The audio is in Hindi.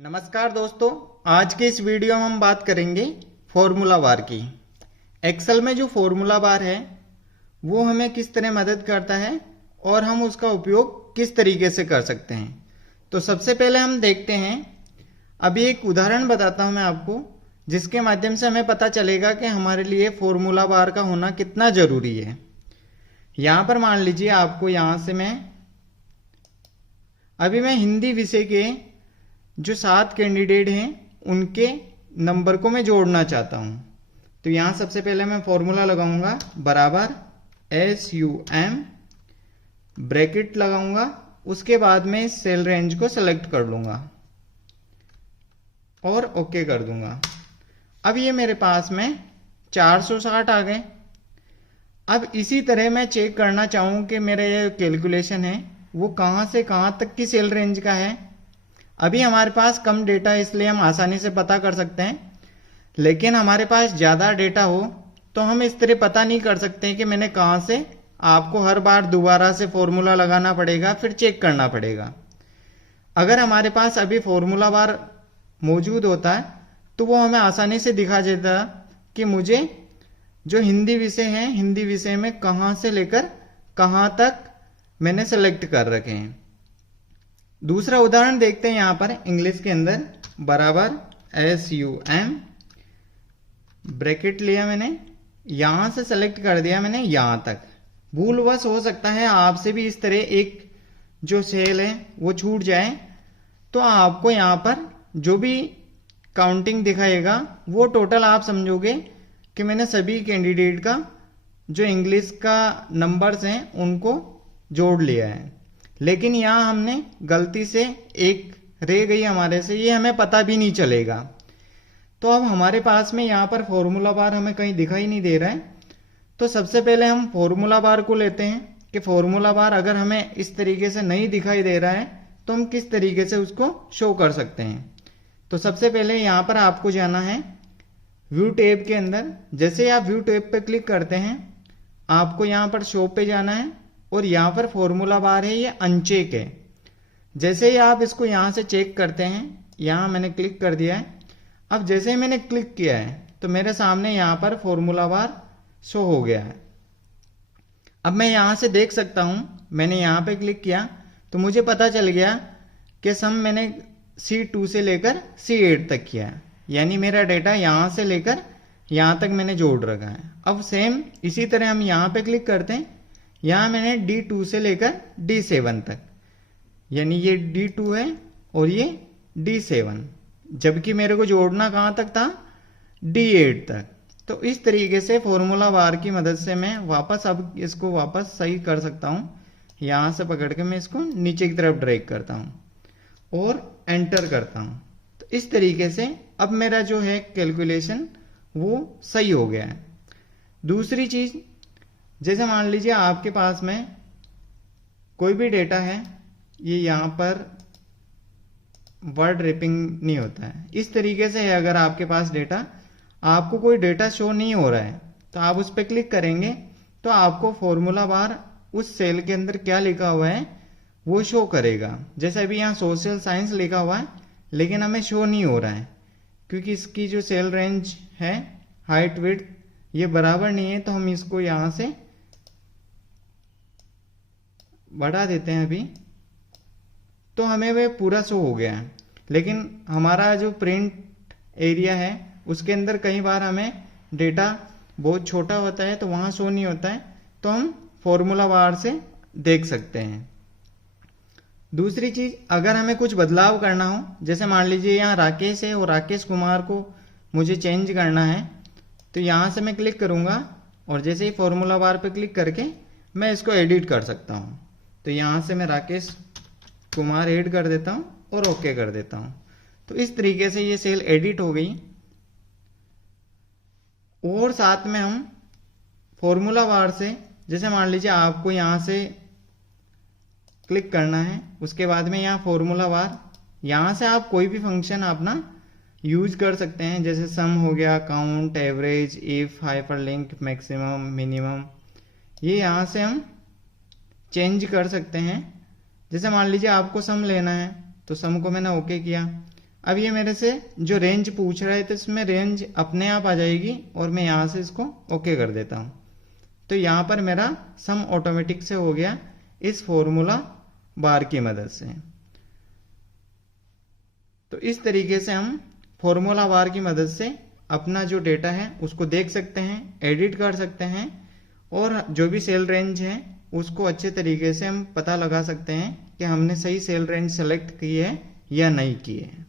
नमस्कार दोस्तों, आज के इस वीडियो में हम बात करेंगे फॉर्मूला बार की। एक्सेल में जो फॉर्मूला बार है वो हमें किस तरह मदद करता है और हम उसका उपयोग किस तरीके से कर सकते हैं। तो सबसे पहले हम देखते हैं, अभी एक उदाहरण बताता हूं मैं आपको, जिसके माध्यम से हमें पता चलेगा कि हमारे लिए फॉर्मूला बार का होना कितना ज़रूरी है। यहाँ पर मान लीजिए आपको यहाँ से मैं हिंदी विषय के जो 7 कैंडिडेट हैं उनके नंबर को मैं जोड़ना चाहता हूं। तो यहां सबसे पहले मैं फॉर्मूला लगाऊंगा, बराबर SUM, ब्रैकेट लगाऊंगा, उसके बाद में सेल रेंज को सेलेक्ट कर लूंगा और ओके कर दूंगा। अब ये मेरे पास में 460 आ गए। अब इसी तरह मैं चेक करना चाहूं कि मेरा ये कैलकुलेशन है वो कहां से कहां तक की सेल रेंज का है। अभी हमारे पास कम डेटा है इसलिए हम आसानी से पता कर सकते हैं, लेकिन हमारे पास ज़्यादा डेटा हो तो हम इस तरह पता नहीं कर सकते कि मैंने कहाँ से। आपको हर बार दोबारा से फॉर्मूला लगाना पड़ेगा, फिर चेक करना पड़ेगा। अगर हमारे पास अभी फॉर्मूला बार मौजूद होता है तो वो हमें आसानी से दिखा देता कि मुझे जो हिंदी विषय है, हिंदी विषय में कहाँ से लेकर कहाँ तक मैंने सेलेक्ट कर रखे हैं। दूसरा उदाहरण देखते हैं। यहाँ पर इंग्लिश के अंदर बराबर SUM, ब्रैकेट लिया मैंने, यहां से सेलेक्ट कर दिया मैंने यहाँ तक। भूलवश हो सकता है आपसे भी इस तरह एक जो सेल है वो छूट जाए, तो आपको यहाँ पर जो भी काउंटिंग दिखाएगा वो टोटल आप समझोगे कि मैंने सभी कैंडिडेट का जो इंग्लिश का नंबर्स हैं उनको जोड़ लिया है। लेकिन यहाँ हमने गलती से एक रह गई हमारे से, ये हमें पता भी नहीं चलेगा। तो अब हमारे पास में यहाँ पर फॉर्मूला बार हमें कहीं दिखाई नहीं दे रहा है। तो सबसे पहले हम फॉर्मूला बार को लेते हैं कि फॉर्मूला बार अगर हमें इस तरीके से नहीं दिखाई दे रहा है तो हम किस तरीके से उसको शो कर सकते हैं। तो सबसे पहले यहाँ पर आपको जाना है व्यू टैब के अंदर। जैसे ही आप व्यू टैब पे क्लिक करते हैं आपको यहाँ पर शो पे जाना है और यहाँ पर फॉर्मूला बार है, ये अनचेक है। जैसे ही आप इसको यहाँ से चेक करते हैं, यहाँ मैंने क्लिक कर दिया है। अब जैसे ही मैंने क्लिक किया है तो मेरे सामने यहाँ पर फॉर्मूला बार शो हो गया है। अब मैं यहाँ से देख सकता हूँ, मैंने यहाँ पे क्लिक किया तो मुझे पता चल गया कि सम मैंने C2 से लेकर C8 तक किया है, यानी मेरा डेटा यहाँ से लेकर यहाँ तक मैंने जोड़ रखा है। अब सेम इसी तरह हम यहाँ पे क्लिक करते हैं, यहाँ मैंने D2 से लेकर D7 तक, यानी ये D2 है और ये D7, जबकि मेरे को जोड़ना कहाँ तक था, D8 तक। तो इस तरीके से फॉर्मूला बार की मदद से मैं वापस अब इसको वापस सही कर सकता हूँ। यहाँ से पकड़ के मैं इसको नीचे की तरफ ड्रैग करता हूँ और एंटर करता हूँ। तो इस तरीके से अब मेरा जो है कैलकुलेशन वो सही हो गया है। दूसरी चीज़, जैसे मान लीजिए आपके पास में कोई भी डेटा है, ये यहाँ पर वर्ड रैपिंग नहीं होता है, इस तरीके से है। अगर आपके पास डेटा, आपको कोई डेटा शो नहीं हो रहा है तो आप उस पर क्लिक करेंगे तो आपको फॉर्मूला बार उस सेल के अंदर क्या लिखा हुआ है वो शो करेगा। जैसे अभी यहाँ सोशल साइंस लिखा हुआ है लेकिन हमें शो नहीं हो रहा है क्योंकि इसकी जो सेल रेंज है, हाइट विड्थ, ये बराबर नहीं है। तो हम इसको यहाँ से बढ़ा देते हैं अभी, तो हमें वह पूरा शो हो गया है। लेकिन हमारा जो प्रिंट एरिया है उसके अंदर कई बार हमें डेटा बहुत छोटा होता है तो वहाँ शो नहीं होता है, तो हम फॉर्मूला बार से देख सकते हैं। दूसरी चीज़, अगर हमें कुछ बदलाव करना हो, जैसे मान लीजिए यहाँ राकेश है और राकेश कुमार को मुझे चेंज करना है, तो यहाँ से मैं क्लिक करूँगा और जैसे ही फॉर्मूला बार पे क्लिक करके मैं इसको एडिट कर सकता हूँ। तो यहाँ से मैं राकेश कुमार ऐड कर देता हूँ और ओके कर देता हूँ। तो इस तरीके से ये सेल एडिट हो गई। और साथ में हम फॉर्मूला बार से, जैसे मान लीजिए आपको यहाँ से क्लिक करना है, उसके बाद में यहाँ फॉर्मूला बार, यहाँ से आप कोई भी फंक्शन अपना यूज कर सकते हैं। जैसे सम हो गया, count, average, if, hyperlink, maximum, minimum, ये यहाँ से हम चेंज कर सकते हैं। जैसे मान लीजिए आपको सम लेना है तो सम को मैंने ओके किया, अब ये मेरे से जो रेंज पूछ रहा है तो इसमें रेंज अपने आप आ जाएगी और मैं यहां से इसको ओके कर देता हूं। तो यहां पर मेरा सम ऑटोमेटिक से हो गया इस फॉर्मूला बार की मदद से। तो इस तरीके से हम फॉर्मूला बार की मदद से अपना जो डेटा है उसको देख सकते हैं, एडिट कर सकते हैं और जो भी सेल रेंज है उसको अच्छे तरीके से हम पता लगा सकते हैं कि हमने सही सेल रेंज सेलेक्ट की है या नहीं की है।